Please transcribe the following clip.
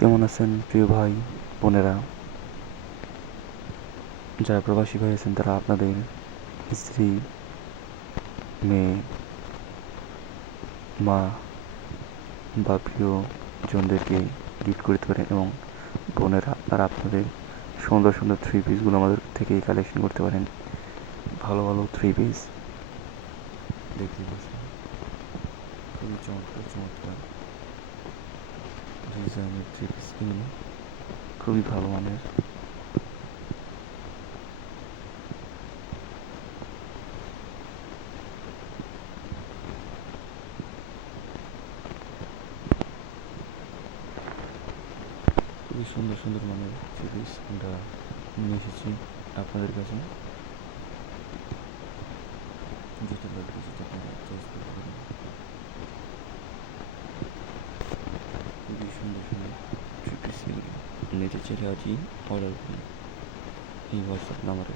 কেমন আছেন প্রিয় ভাই বোনেরা? যারা প্রবাসী ভাই আছেন তারা আপনাদের স্ত্রী, মেয়ে, মা বা প্রিয়জনদেরকে গিফট করতে পারেন, এবং বোনেরা আর আপনাদের সুন্দর সুন্দর থ্রি পিসগুলো আমাদের থেকেই কালেকশন করতে পারেন। ভালো ভালো থ্রি পিস দেখতে পাচ্ছেন, খুবই চমৎকার চমৎকার ডিজাইনের থ্রি পিসগুলো, খুবই ভালো মানের। খুবই সুন্দর সুন্দর মানের থ্রি পিস আমরা নিয়ে এসেছি আপনাদের কাছে। যেটা লাগবে সেটা আপনারা চয়েস করতে পারেন। খুবই সুন্দর সুন্দর থ্রি পিস এগুলো নিতে চাইলে আজই অর্ডার করুন এই হোয়াটসঅ্যাপ নাম্বারে।